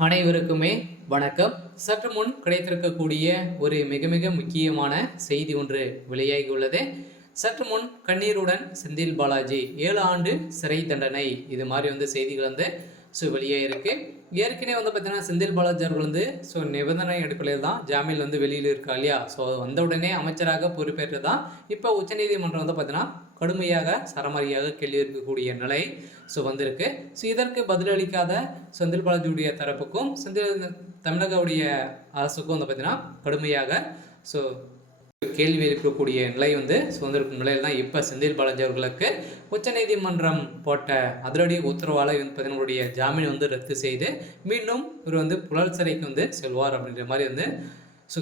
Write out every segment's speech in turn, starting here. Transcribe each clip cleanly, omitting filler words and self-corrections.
அனைவருக்குமே வணக்கம். சற்று முன் கிடைத்திருக்கக்கூடிய ஒரு மிக மிக முக்கியமான செய்தி ஒன்று வெளியாகியுள்ளது. சற்று முன் கண்ணீருடன் செந்தில் பாலாஜி 7 ஆண்டு சிறை தண்டனை, இது மாதிரி செய்திகள் வெளியாகிருக்கு. ஏற்கனவே பார்த்தீங்கன்னா செந்தில் பாலாஜி அவர்கள் நிபந்தனை அடிப்படையில் தான் ஜாமீன் வெளியில் இருக்கா இல்லையா. ஸோ வந்த உடனே அமைச்சராக பொறுப்பேற்று தான் இப்போ உச்சநீதிமன்றம் பார்த்தீங்கன்னா கடுமையாக சரமாரியாக கேள்வி இருக்கக்கூடிய நிலை வந்திருக்கு. ஸோ இதற்கு பதிலளிக்காத செந்தில் பாலாஜியுடைய தரப்புக்கும் தமிழகவுடைய அரசுக்கும் பார்த்தீங்கன்னா கடுமையாக கேள்வி எழுப்பக்கூடிய நிலை சுதந்திருக்கும் நிலையில் தான் இப்போ செந்தில் பாலாஜி அவர்களுக்கு உச்சநீதிமன்றம் போட்ட அதிரடி உத்தரவால் பார்த்தீங்கன்னா ஜாமீன் ரத்து செய்து மீண்டும் இவர் புழல் சிறைக்கு செல்வார் அப்படின்ற மாதிரி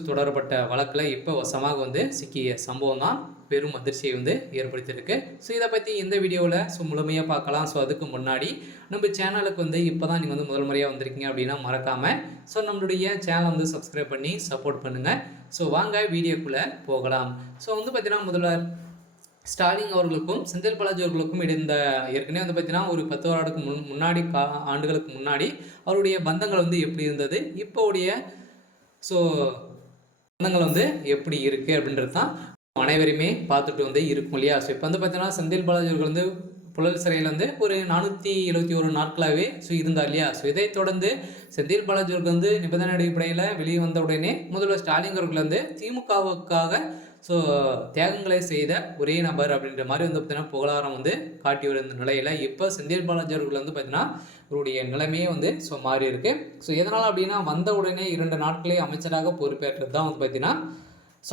தொடரப்பட்ட வழக்கில் இப்போ வசமாக சிக்கிய சம்பவம் தான் பெரும் அதிர்ச்சியை ஏற்படுத்தியிருக்கு. ஸோ இதை பற்றி இந்த வீடியோவில் முழுமையாக பார்க்கலாம். ஸோ அதுக்கு முன்னாடி நம்ம சேனலுக்கு இப்போ தான் நீங்கள் முதல் முறையாக வந்திருக்கீங்க அப்படின்னா மறக்காமல் நம்மளுடைய சேனலை சப்ஸ்கிரைப் பண்ணி சப்போர்ட் பண்ணுங்கள். ஸோ வாங்க வீடியோக்குள்ளே போகலாம். ஸோ பார்த்தீங்கன்னா முதல்வர் ஸ்டாலின் அவர்களுக்கும் செந்தில் பாலாஜி அவர்களுக்கும் இடைந்த ஏற்கனவே பார்த்தீங்கன்னா ஒரு 10 வருடத்துக்கு முன்னாடி ஆண்டுகளுக்கு முன்னாடி அவருடைய பந்தங்கள் எப்படி இருந்தது, இப்போடைய பந்தங்கள் எப்படி இருக்குது அப்படின்றது தான் அனைவருமே பார்த்துட்டு இருக்கும் இல்லையா. ஸோ இப்போ பார்த்தீங்கன்னா செந்தில் பாலாஜி அவர்கள் புழல் சிறையில் ஒரு 471 நாட்களாகவே இருந்தார் இல்லையா. ஸோ இதை தொடர்ந்து செந்தில் பாலாஜி அவர்கள் நிபந்தனை அடிப்படையில் வெளியே வந்த உடனே முதல்வர் ஸ்டாலின் அவர்கள் திமுகவுக்காக தியாகங்களை செய்த ஒரே நபர் அப்படின்ற மாதிரி பார்த்தீங்கன்னா புகழாரம் காட்டி வருந்த நிலையில் இப்போ செந்தில் பாலாஜி அவர்கள் பார்த்தீங்கன்னா இவருடைய நிலைமையே மாறி இருக்கு. ஸோ எதனால் அப்படின்னா வந்த உடனே 2 நாட்களே அமைச்சராக பொறுப்பேற்றது தான் பார்த்தீங்கன்னா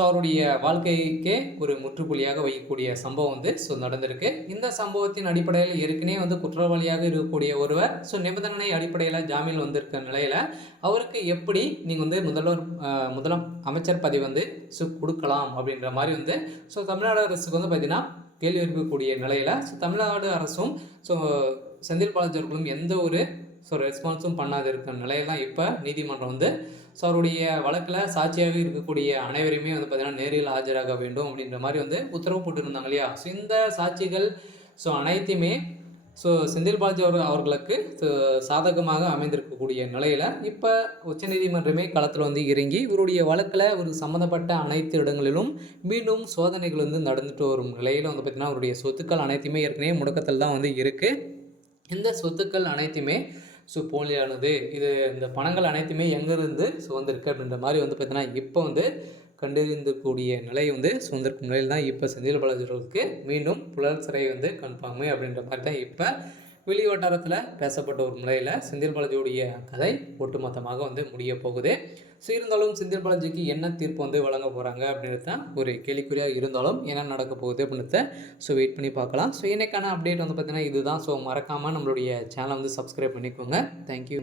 அவருடைய வாழ்க்கைக்கே ஒரு முற்றுப்புள்ளியாக வைக்கக்கூடிய சம்பவம் நடந்திருக்கு. இந்த சம்பவத்தின் அடிப்படையில் ஏற்கனவே குற்றவாளியாக இருக்கக்கூடிய ஒருவர் நிபந்தனை அடிப்படையில் ஜாமீன் வந்திருக்க நிலையில் அவருக்கு எப்படி நீங்கள் முதலாம் அமைச்சர் பதவி கொடுக்கலாம் அப்படின்ற மாதிரி தமிழ்நாடு அரசுக்கு பார்த்தீங்கன்னா கேள்வி இருக்கக்கூடிய நிலையில் தமிழ்நாடு அரசும் செந்தில் பாலாஜி அவர்களும் எந்த ஒரு ரெஸ்பான்ஸும் பண்ணாத இருக்கிற நிலையில் தான் இப்போ நீதிமன்றம் அவருடைய வழக்கில் சாட்சியாக இருக்கக்கூடிய அனைவரையுமே பார்த்தீங்கன்னா நேரில் ஆஜராக வேண்டும் அப்படின்ற மாதிரி உத்தரவு போட்டுருந்தாங்க இல்லையா. ஸோ இந்த சாட்சிகள் அனைத்தையுமே செந்தில் பாலாஜி அவர்களுக்கு சாதகமாக அமைந்திருக்கக்கூடிய நிலையில் இப்போ உச்சநீதிமன்றமே களத்தில் இறங்கி இவருடைய வழக்கில் ஒரு சம்மந்தப்பட்ட அனைத்து இடங்களிலும் மீண்டும் சோதனைகள் நடந்துட்டு வரும் நிலையில் பார்த்திங்கன்னா அவருடைய சொத்துக்கள் அனைத்துமே ஏற்கனவே முடக்கத்தில் தான் இருக்குது. இந்த சொத்துக்கள் அனைத்துமே போலியானது, இது இந்த பணங்கள் அனைத்துமே எங்கேருந்து வந்திருக்கு அப்படின்ற மாதிரி பார்த்தீங்கன்னா இப்போ கண்டறிந்தக்கூடிய நிலை சுதந்திருக்கும் நிலையில் தான் இப்போ செந்தில் பாலாஜிகளுக்கு மீண்டும் புழல் சிறை கன்ஃபார்மு அப்படின்ற மாதிரி தான் இப்போ வெளி வட்டாரத்தில் பேசப்பட்ட ஒரு நிலையில் செந்தில் பாலாஜியுடைய கதை ஒட்டுமொத்தமாக முடிய போகுது. ஸோ இருந்தாலும் செந்தில் பாலாஜிக்கு என்ன தீர்ப்பு வழங்க போகிறாங்க அப்படின்றது தான் ஒரு கேள்விக்குறியாக இருந்தாலும் என்ன நடக்க போகுது அப்படின்றத வெயிட் பண்ணி பார்க்கலாம். ஸோ இன்றைக்கான அப்டேட் பார்த்தீங்கன்னா இதுதான். ஸோ மறக்காமல் நம்மளுடைய சேனலை சப்ஸ்கிரைப் பண்ணிக்கோங்க. தேங்க்யூ.